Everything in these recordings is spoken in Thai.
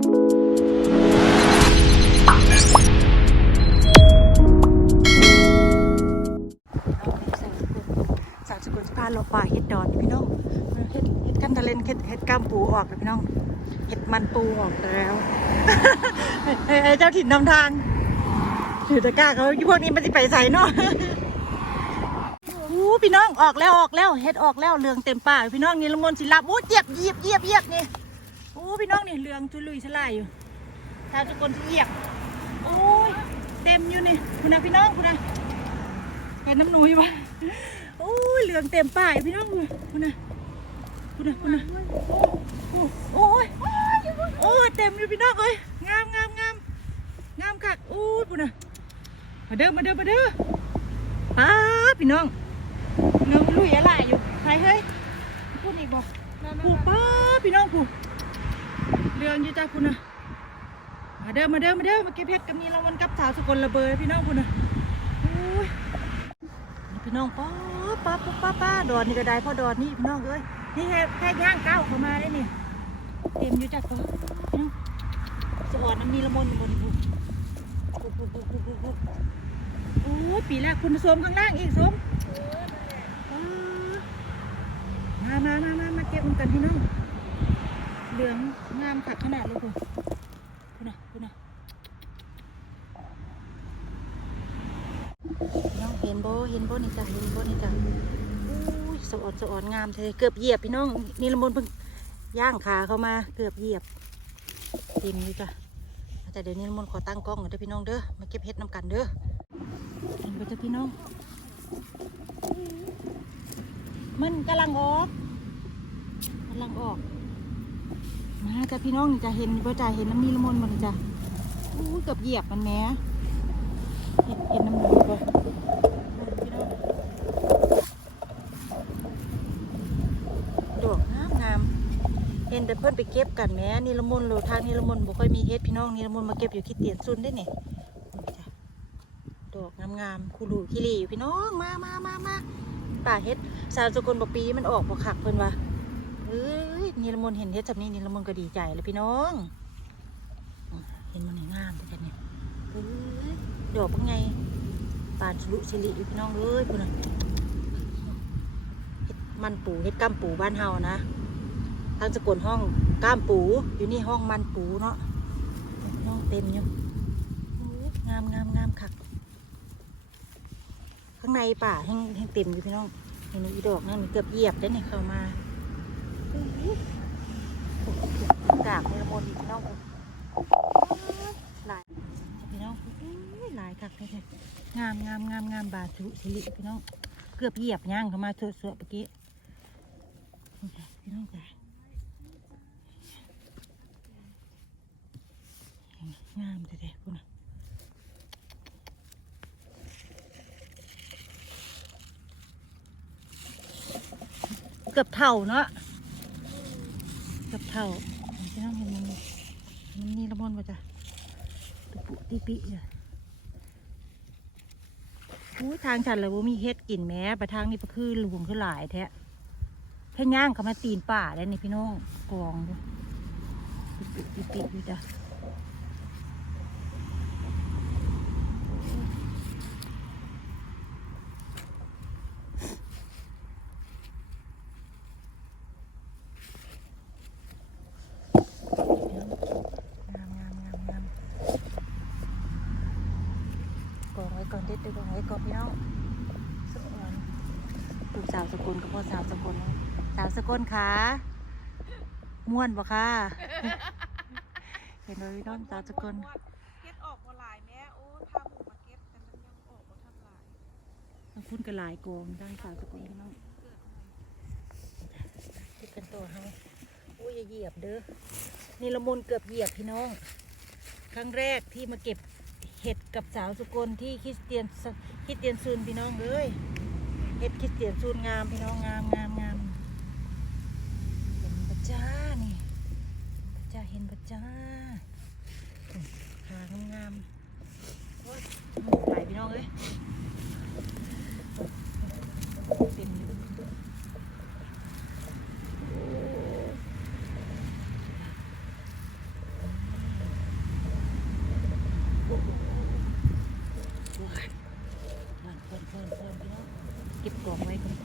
สาวสกุลสพาเราป่าเห็ดดอนพี่น้องเห็ดเห็ดกันทะเลนเห็ดเห็ดกล้ามปูออกเลยพี่น้องเห็ดมันปูออกแล้วเฮ้เจ้าถิ่นนำทางถือตะกร้าเขาพวกนี้มันจะไปใส่เนาะอู้พี่น้องออกแล้วออกแล้วเห็ดออกแล้วเหลืองเต็มป่าพี่น้องนี่ละมนศิลาอู้เจียบเยียบเยียบเยียบนี่ พี่น้องนี่เหลืองจุลุยฉลายอยู่ชาวสกุลที่เหยียบโอ้ยเต็มอยู่นี่คุณนะพี่น้องคุณนะแค่น้ำหนุยวะโอ้ยเหลืองเต็มป่าอยู่พี่น้องคุณนะคุณนะคุณนะโอ้โอ้ยโอ้ยเต็มอยู่พี่น้องเอ้ยงามงามงามงามคักอู้ยคุณนะมาเด้อมาเด้อมาเด้อป้าดพี่น้องเงาลุยอะไรอยู่ใครเฮ้ยพูดอีกบอกผูป้าพี่น้องผู เรื่องอยู่จ้าคุณนะมาเด้อมาเด้อมาเด้อมาเก็บเพชรกับมีรางวัลกับสาวสกลระเบิดพี่น้องคุณนะโอ้ยพี่น้องป้าป้าป้าป้าป้าดอนนี่ก็ได้พ่อดอนนี่พี่น้องเอ้ยนี่แค่แค่ย่างก้าวเข้ามาได้นี่เต็มอยู่จ้าคุณสะอ่อนน้ำมีละมุนบนผูผูผูผูผูผูผูโอ้ปีแรกคุณสมข้างล่างอีกสมมามามามามาเก็บมันกันพี่น้อง เหลืองงามขัดขนาดเลยคุณคุณน่ะคุณน่ะน้องเห็นโบเห็นโบนี่จ้ะเห็นโบนี่จ้ะอุ้ยสะออนสะออนงามเลยเกือบเหยียบพี่น้องนี่ละมุนเพิ่งย่างขาเข้ามาเกือบเหยียบเต็มอยู่จ้ะแต่เดี๋ยวนี้ละมุนขอตั้งกล้องก่อนเด้อพี่น้องเด้อมาเก็บเห็ดน้ำกันเด้อเห็นไปจ้ะพี่น้อง มันกำลังออกกำลังออก มาจ้ะพี่น้องนี่จะเห็นว่าจะเห็นน้ำมีละมุนมันจ้ะอู้เกือบเหยียบมันแหม้เห็นเห็นน้ำมันบ่พี่งดอกงามงามเห็นแต่เพื่อนไปเก็บกันแหม้นี่ละมุนโลทางนี่ละมุนบ่ค่อยมีเฮ็ดพี่น้องนี่ละมุนมาเก็บอยู่ที่เตียนซุนได้เนี่ยดอกงามงามๆคูรูคิรีอยู่พี่น้องมามามามาป่าเฮ็ดสาวสกุลบปีมันออกบ่คักเพิ่อนว่าเอ้ย นิลมนเห็นเฮ็ดแบบนี้นิลมนก็ดีใจเลยพี่น้อง เห็นมันงามแต่เนี่ยดอกเป็นไงปานสุรุสิริอยู่พี่น้องเอ้ยพุ่นน่ะมันปูเฮ็ดก้ามปูบ้านเฮานะทางสกุลห้องก้ามปูอยู่นี่ห้องมันปูเนาะน้องเต็มอยู่งามงามงามคักข้างในป่าแห้งแห้งเต็มอยู่พี่น้องเห็นอีดอกนั่นเกือบเหยียบได้เนี่ยเข้ามา อื้อหือกาบในละมนอีกพี่น้องหลายพี่น้องหลายคักเลยงามงามงามงามบาสุสิริพี่น้องเกือบเหยียบย่างเข้ามาเสือๆเมื่อกี้พี่น้องจ้ะงามแต่เด็กคุณนะเกือบเท่าเนาะ เท่าพี่น้องเห็นมันมันนี่ละมนมาจ้ะตุปุติปิเลยอู้ทางฉันเลยว่ามีเฮ็ดกินแม้ไปทางนี้ก็คือหลวงคือหลายแท้แค่ย่างเขามาตีนป่าได้นี่พี่น้องกองดูตุปุติปิอยู่จ้ะงามงามงามงามกองไว้ก่อนเด็ดเดี๋ยวกองไว้ก่อนพี่น้องสกอนปู่สาวสกุลกับพ่อสาวสกุลสาวส กุลขาม่วนบ่ค่ะ เห็นเลยพี่น้องสาวสกุลเก็ตออกมาหลายแม่โอ้ยพาหมูมาเก็ตแต่มันยังออกมาทำลายขอบคุณกันหลายกองได้สาวสกุลพี่น้องคิดกันตัวเฮาอุ้ยอย่าเหยียบเด้อนี่ละมุนเกือบเหยียบพี่น้อง ครั้งแรกที่มาเก็บเห็ดกับสาวสกลที่คริสเตียนซคริสเตียนซูนพี่น้องเลยเห็ดคริสเตียนซูนงามพี่น้องงามงาม จ้าหางงามๆโอ้ยไปพี่น้องเอ้ยเต็มอยู่เก็บกล่องไว้ก่อน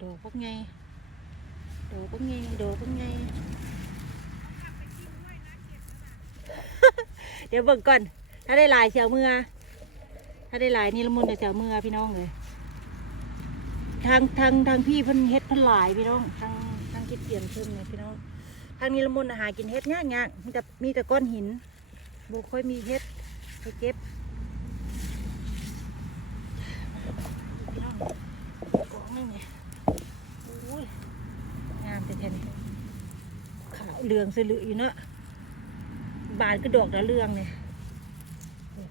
ดูพวกไง โดพวกไง เดี๋ยวเบิ่งก่อน ถ้าได้หลายเสียวเมือถ้าได้หลายนี่ละมุนแต่เสียวเมือพี่น้องเลย ทางทางทางพี่เพิ่นเฮ็ดเพิ่นหลายพี่น้อง ทางทางคิดเปลี่ยนเพิ่นเนี่ยพี่น้อง ทางนี้ละมุนอาหารกินเฮ็ดยากยากมีแต่มีแต่ก้อนหินบ่ค่อยมีเฮ็ดไปเก็บพี่น้องกองนึงเนี่ยโอ้ยงามแต่แท้นี่ขาวเห ลืองสลืออยู่เนาะบานก็ดอกดาวเรืองเนี่ยโอ้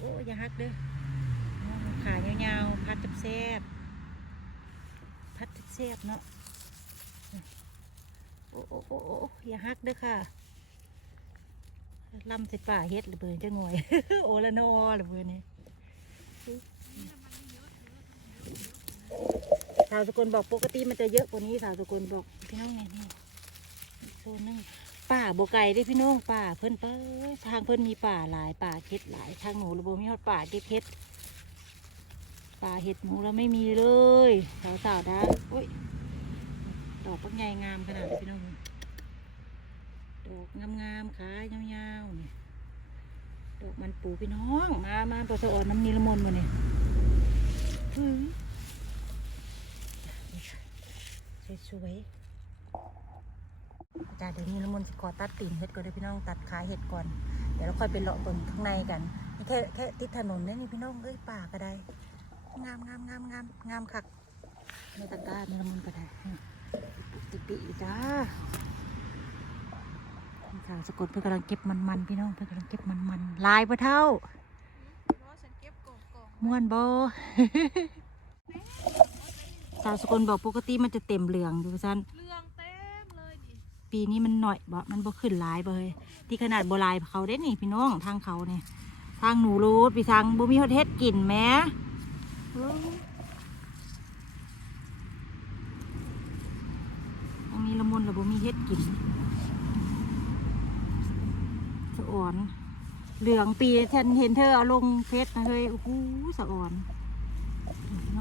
โหอย่าฮักเด้อขายาวๆ พัดจับแซบพัดจับแซบเนาะโอ้โอ้โอ้โออย่าฮักเด้อค่ะลำใส่ป่าเฮ็ดหระเบิดจะงวย โอละนอระเบิดนี่สาวสกลบอกปกติมันจะเยอะกว่านี้สาวสกลบอกพี่น้องไงนี่ ซนหนึงป่าโบไก่ได้พี่น้องป่าเพิ่นเป้ทางเพิ่นมีป่าหลายป่าเห็ดหลายทางหนูระบบมีฮอดป่าเก็บเห็ดป่าเห็ดหมูแล้วไม่มีเลยสาวสาวๆด้าอุ้ยดอกปักใหญ่งามขนาดพี่น้องดอกงามๆขายาวๆนี่ดอกมันปูพี่น้องมามาปลาสะออนน้ำนีละมนมาเนี่ยเฮ้ยสวยๆ จ้าเดี๋ยวนี้ละมุนสิขอตัดตีนเห็ดก่อนเด้อพี่น้องตัดขาเห็ดก่อน เดี๋ยวเราค่อยไปเลาะเบิ่งข้างในกันแค่แค่ติดถนนนี่นี่พี่น้องเอ้ยป่าก็ได้งามงามงามงามงามคักในตะกร้านี่ละมุนก็ได้ติปิอยู่จ้านี่ค่ะสะกดเพื่อกำลังเก็บมันมันๆพี่น้องเพื่อกำลังเก็บมันมันๆลายปะเท่าม่วนโบสาวสกุลบอกปกติมันจะเต็มเหลืองดูซัน เรื่องเต็มเลยนี่ ปีนี้มันหน่อยบ่มันบ่ขึ้นหลายบ่เลยที่ขนาดบหลายเขาได้นี่พี่น้องทางเขาเนี่ยทางหนูรูดพี่ทางบ่มีฮอเฮ็ดกินแหม้ทางนี้ละมุนละบ่มีเฮ็ดกินสะอ่อน เหลืองปีฉันเห็นเธอเอาลงเฟซนะเฮ้ยโอ้โหสะอ่อน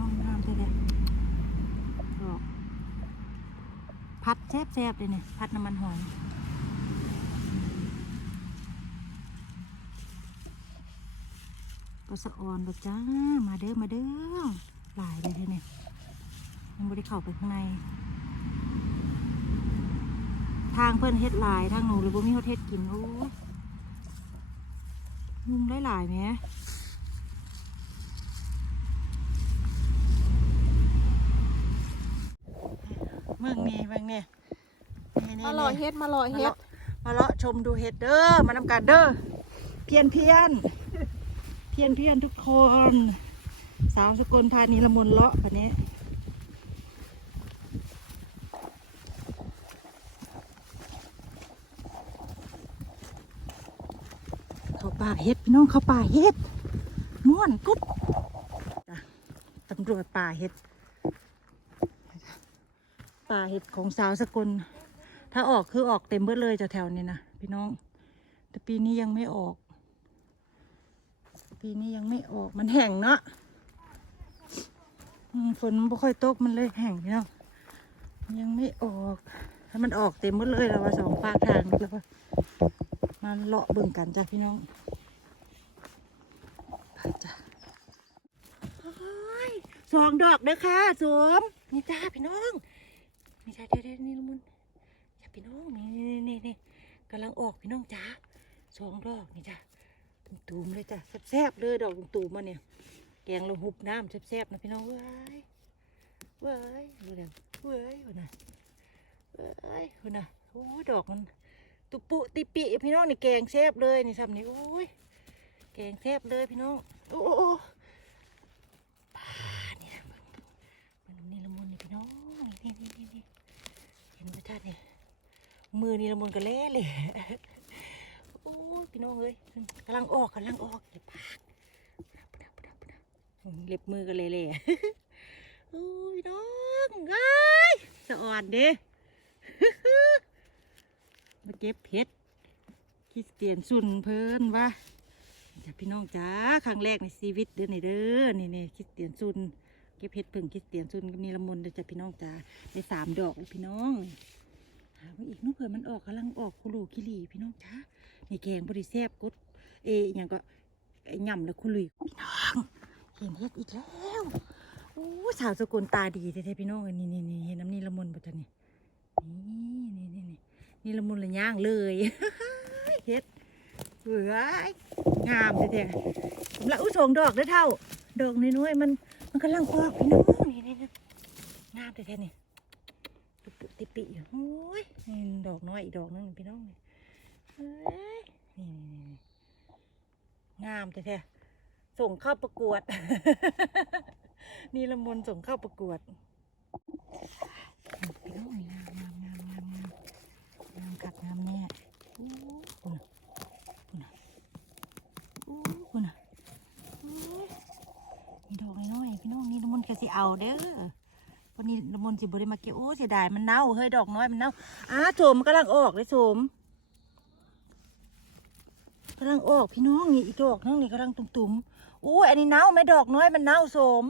องงามแท้ๆดอก พัดแซบๆเลยเนี่ยพัดน้ำมันหอยปลาสะออนบจ้า มาเด้อ มาเด้อ หลายเลยเท่เนี่ยยังไม่ได้เข้าไปข้างใน ทางเพิ่อนเฮ็ดหลาย ทางหนูหรือบ่มีเฮาเฮ็ดกิน โอ้ยุงได้หลายไหมอง นี่เมืองนี่นี่นี่มาหล่อเฮ็ดมาหล่อมาเฮ็ดเลาะมาเลาะชมดูเห็ดเด้อมานำกันเด้อเพียนเพียนเพียนเพียนทุกคน สาวสกลพานีละมนเลาะแบบนี้เขาป่าเห็ดพี่น้องเขาป่าเห็ดม่วนกุ๊บจ้ะตำรวจป่าเห็ด ป่าเห็ดของสาวสกล ถ้าออกคือออกเต็มเบิดเลยจะแถวนี้นะพี่น้อง แต่ปีนี้ยังไม่ออก ปีนี้ยังไม่ออกมันแห้งเนาะฝนมันไม่ค่อยตกมันเลยแห้งพี่น้องยังไม่ออก ถ้ามันออกเต็มหมดเลยแล้วว่าสองฝากทางแล้วว่ามาเลาะเบิ่งกันจ้ะพี่น้องไปจ้ะสองดอกเด้อค่ะสวมนี่จ้าพี่น้อง นี่จ้าเดี๋ยเดี๋ยวนี่ละมุนอย่าพี่น้องนี่นี่นี่นี่กำลังออกพี่น้องจ้าสองดอกนี่จ้าตูมเลยจ้ะแซ่บๆเลยดอกตูมมาเนี่ย แกงลงหุบน้ำแซ่บๆนะพี่น้องเว้ยเว้ยดูเดี๋ยวเว้ยคนน่ะเว้ยคนน่ะโอ้ยดอกมันตุปุติปิพี่น้องนี่แกงแซ่บเลยนี่ทำนี่โอ้ยแกงแซ่บเลยพี่น้องโอ้โอ้โอ้ป่านี่นะมันนี่ละมุนนี่พี่น้องนี่นี่นี่นี่เห็นไหมท่านนี่ยมือนี่ละมุนกันแล่เลยโอ้ยพี่น้องเอ้ยกำลังออกกำลังออกเก็บปากเล็บมือกันเลยเลยโอ้ยน้องเอ้ยสะอ่อนเด้มาเก็บเพชรคริสเตียนสุนเพิ่นว่าจ้ะพี่น้องจ้าครั้งแรกในชีวิตเด้อนี่เด้อนี่นี่คริสเตียนสุน ก็บเห็ดผึ่งคริสเตียนซุนกับนีละมุนเดจะพี่น้องจ้าได้สามดอกเลยพี่น้องหามาอีกนู้เผื่อมันออกกำลังออกคุโรคิรีพี่น้องจ้านี่แกงบริแซบกดเออย่างก็ไอ้ย่ำแล้วคุลุยพี่น้องเห็นเห็ดอีกแล้วโอ้สาวสกุลตาดีแท้ๆพี่น้องเอ้ยนี่นี่นี่เห็นน้ำนีละมุนปะจ๊ะนี่นี่นี่นี่นี่นีละมุนละย่างเลยเห็ดเฮ้ยงามแท้ๆสำหรับอุ้สองดอกเด้เท่า ดอกน้อยๆมัน มันกำลังออกพี่น้องนี่นี่นี่งามแต่แท้นี่ปุบปุบติปิอยู่โอ้ยนี่ดอกน้อยอีกดอกนึงพี่น้องนี่เอ้ยนี่นี่นี่นี่งามแต่แท้ส่งเข้าประกวด นี่ละมนส่งเข้าประกวดพี่น้องนี่งามงามงามงามงามงามคักงามแน่โอ้คุณคุณน่ะโอ้คุณน่ะ มีด อกน้อยพี่น้องนี่น้ำมนต์ก็สิเอาเด้อวันนี้น้ำมนสิบ่ได้มาเก็บโอ้เสียดายมันเน่าเฮ้ยดอกน้อยมันเน่าอ้าโสมกำลังออกเลยโสมกำลังออกพี่น้องนี่อีกดอกนึงนี่กำลังตุ่มๆโอ้อันนี้เน่าไหมดอกน้อยมันเน่าโสม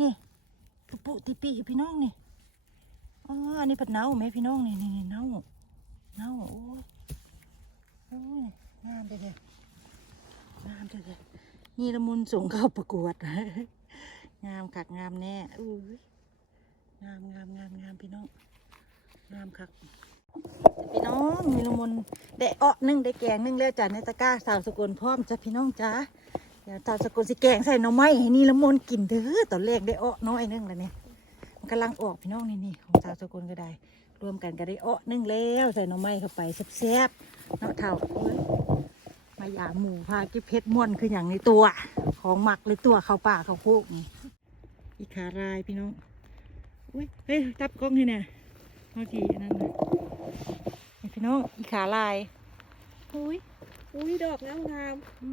นี่ปุปุติปิอยู่พี่น้องนี่อ๋ออันนี้ผัดเน่าไหมพี่น้องนี่นี่เน่าเน่าโอ้ยโอ้ยงามเลยงามจังเลย นี่ละมุนส่งเข้าประกวด งามคักงามแน่อุ้ยงามงามงามงามพี่น้อง งามคักพี่น้องมีละมุนได้เอ้อนึ่งได้แกงนึ่งแล้วจ้ะในตะกร้าสาวสกุลพร้อมจ้ะพี่น้องจ้าเดี๋ยวสาวสกุลสิแกงใส่หน่อไม้ให้นี่ละมุนกินเด้อตอนแรกได้เอ้อน้อยนึ่งแล้วเนี่ยมันกำลังออกพี่น้องนี่นี่ของสาวสกุลก็ได้ รวมกันก็ได้เอ้อนึ่งแล้วใส่หน่อไม้เข้าไปแซ่บๆเนาะเท่าเอ้ยาหยาหมูพากิเพชรม่วนคืออย่างในตัว ของหมักหรือตัวเขาป่าเขาโคกนี่อีขารายพี่น้องอุ้ยเฮ้ยจับกล้องให้เนี่ยเมื่อกี้อันนั้นนะนี่พี่น้องอีขาลายอุ้ยอุ้ยดอกงามงามอื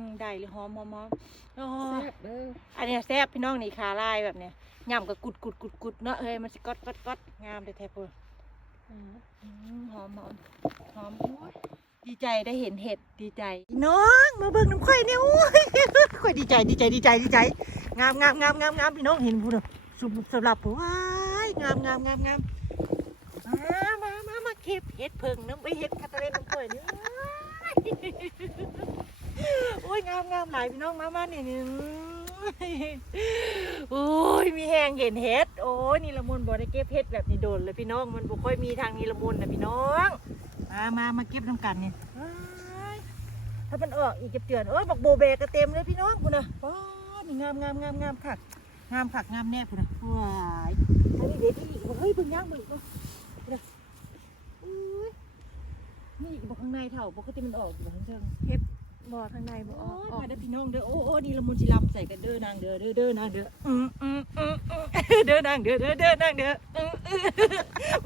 มได้เลยหอมหอมหอมโอ้แซ่บเด้ออันเนี้ยแซ่บพี่น้องนี่ขาลายแบบเนี้ยย่ำกับกุดกุดกุดกุดเนาะเฮ้ยมันสิกอดกอดกอดงามเลยแท้ๆพูดอืมอืมหอมหอมหอมโอ้ย ดีใจได้เห็นเห็ดดีใจ น้องมาเบิ่งน้ำข่อยเนี่ยโอ้ยข่อยดีใจดีใจดีใจดีใจ งามงามงามงามงามพี่น้องเห็นพูดสุบสำหรับผมว้ายงามงามงามงามมามามามาเก็บเห็ดเพิ่งน้ำไปเห็ดคาตาเลนน้ำข่อยเนี่ยโอ้ยงามงามหลายพี่น้องมามานี่นี่โอ้ยมีแหงเห็นเห็ดโอ้ยนี่ละมุนบ่ได้เก็บเห็ดแบบนี้โดนเลยพี่น้องมันบ่ค่อยมีทางนี้ละมุนนะพี่น้อง มามามาเก็บน้ำกันนี่ว้ายถ้ามันออกอีกจะเตือนโอ้ยบอกโบเบก็เต็มเลยพี่น้องคุณนะว้านี่งามงามงามงามผักงามผักงามแน่คุณนะว้ายอันนี้เด็ดอีกบอกเฮ้ยเบิ่งย่างเบิ่งเบิ่งคุณนะอุ้ยนี่อีกบอกข้างในเถ่าปกติมันออกอยู่ข้างเชิง บ่อทางในบ่อโอ้อกยออกมาเด้อพี่น้องเด้อโอ้โอ้นี่ละมุนสิลำใส่กันเด้อนางเด้อเด้อเด้อนางเด้ออืมอืมอืมอืมเด้อนางเด้อเด้อเด้อนางเด้ออืมอืม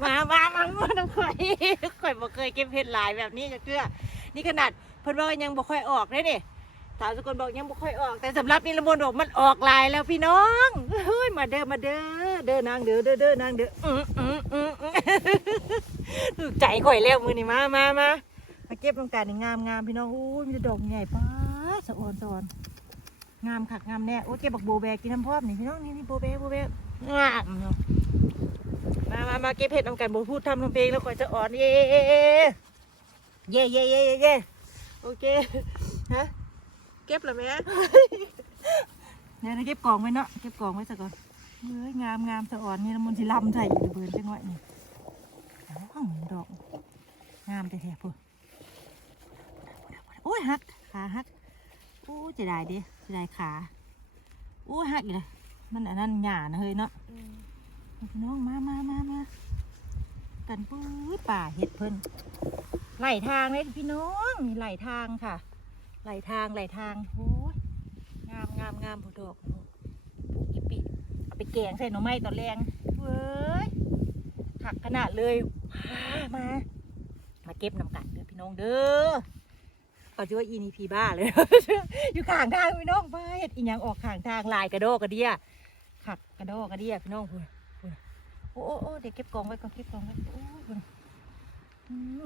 มามามามาน้องข่อยข่อยบ่เคยเก็บเห็ดหลายแบบนี้จักเทื่อนี่ขนาดเพิ่นว่ายังบ่ค่อยออกเลยนี่สาวสกลบอกยังบ่ค่อยออก แต่สำหรับนี่ละมุนบอกมันออกหลายแล้วพี่น้องเฮ้ยมาเด้อมาเด้อเด้อนางเด้อเด้อเด้อนางเด้ออืมอืมอืมอืมถูกใจข่อยแล้วมื้อนี้มามามา มาเก็บตรงกลางนี่งามงามพี่น้องอู้ยมีดอกใหญ่ป้าสะออนสะออนงามคักงามแน่โอ้เก็บบักโบแบกินน้ำพร้อมนี่พี่น้องนี่นี่โบแบโบแบงามมามามาเก็บเห็ดนำกันโบพูดทำทำเพลงแล้วก่อนจะอ่อนเย่เย่เย่เย่เย่เย่โอเคฮะเก็บแล้วแม่เดี๋ยวเราเก็บกล่องไว้เนาะเก็บกล่องไว้ซะก่อนเฮ้ยงามงามสะอ่อนนี่ละมุนสิลำใส่เบิร์นจังหวะนี่ดอกงามแต่แท้ๆพุ่นโอ้ยหักขาหักโอ้ยจะได้ดิจะได้ขาโอ้ยหักอีกเลยมันอันนั้นหยานะเฮ้ยเนาะอืมพี่น้องมามามามากันปื้อป่าเห็ดเพิ่นไหลทางเลยพี่น้องมีไหลทางค่ะ ไหลทางไหลทางโอ้ยงามงามงามผู้ดอกปุ๊กอีปิเอาไปแกงใส่หน่อไม้ตอนแรงเว้ยหักขนาดเลยมา มาเก็บน้ำกันเด้อพี่น้องเด้อ ปัจจุบันอีนี่พีบ้าเลย อยู่ข้างทางพี่น้องไปเฮ็ดอีหยังออกข้างทางลายกระโดกกระเดียขัดกระโดกกระเดียพี่น้องคุณโอ้โอ้โอ้เดี๋ยวเก็บกองไว้ก่อนเก็บกองไว้โอ้คุณ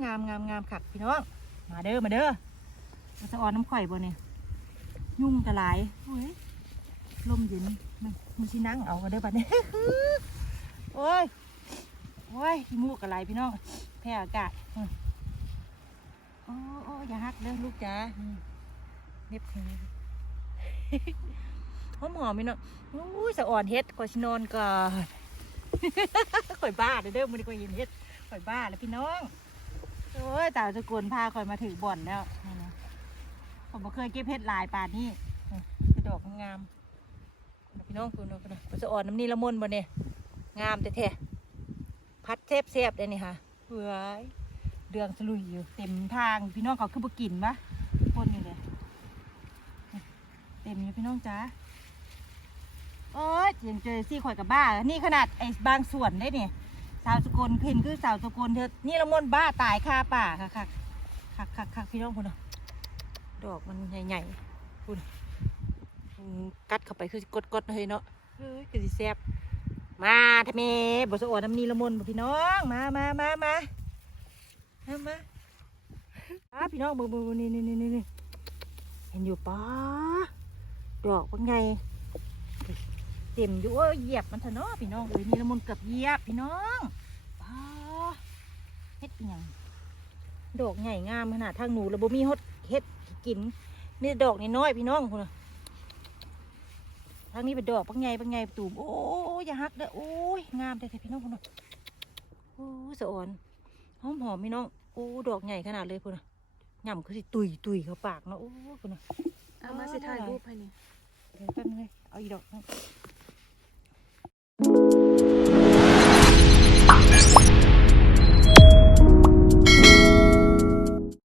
งามงามงามขัดพี่น้อง มาเด้อมาเด้อมาสะออนน้ำข่อยบ่เนี่ยยุ่งกระหลายเฮ้ยลมเย็นมันมันสินั่งเอากันเด้อบัดนี้โอ้ยโอ้ยมูกอะไรพี่น้องแพ้อากาศ โอ้โอ้อย่าฮักเด้อลูกจ้าอืมเน็บแทงหอมหอมพี่น้องอุ้ยสะอ่อนเฮ็ดก่อนสินอนก่อนข่อยบ้าเด้อเด้อมันก็ยินเฮ็ดข่อยบ้าแล้วพี่น้องโอ้ยตาจะกวนพาข่อยมาถือบ่อนแล้วนี่นะผมบ่เคยเก็บเฮ็ดลายป่านนี้อืมเป็นดอกงามพี่น้องคุณน้องคุณน้องมันจะอ่อนน้ำนี่ละมุนบ่เนี่ยงามแท้ๆพัดเทบเซบๆเลยนี่ค่ะเฮ้ย เดืองสลุยอยู่เต็มทางพี่น้องเขาคือบ่กินปะคนอยู่เลยเต็มอยู่พี่น้องจ้าโอ้ยยังเจอซี่ข่อยกับบ้า นี่ขนาดไอ้บางส่วนได้เนี่ยสาวสกลเพ่นคือสาวสกลเธอนี่ละมนบ้าตายคาป่าค่ะค่ะค่ะค่ะค่ะพี่น้องคุณดอกมันใหญ่ๆคุณกัดเข้าไปคือกดๆเลยเนาะเฮ้ยคือแซ่บมาทำไมบสอวนน้ำนีละมนพี่น้อง มามามามา มามาอ่าพี่น้องมึงมึงนี่นี่นี่นี่เห็นอยู่ปะดอกเป็นไงเต็มอยู่โอ้ยเหยียบมันเถอะเนาะพี่น้องเอ้ยนี่ละมุนเกือบเหยียบพี่น้องป้าเฮ็ดอหยังดอกใหญ่งามขนาดทางหนูแล้วบ่มีฮดเฮ็ดกินมีแต่ดอกน้อยพี่น้องพุ่นน่ะทางนี้เป็นดอกปักใหญ่ปักใหญ่ตูมโอ้ยอย่าหักเด้อโอ้ยงามแต่พี่น้องพุ่นน่ะโอ้ยสะอ่อน หอมหอมๆพี่น้องโอ้ดอกใหญ่ขนาดเลยพุ่นน่ะย่ำคือสิตุยตุยเข้าปากเนาะโอ้ยพุ่นน่ะเอามาสิถ่ายรูปให้นี่เดี๋ยวแป๊บนึงเลยเอาอีกดอกนึง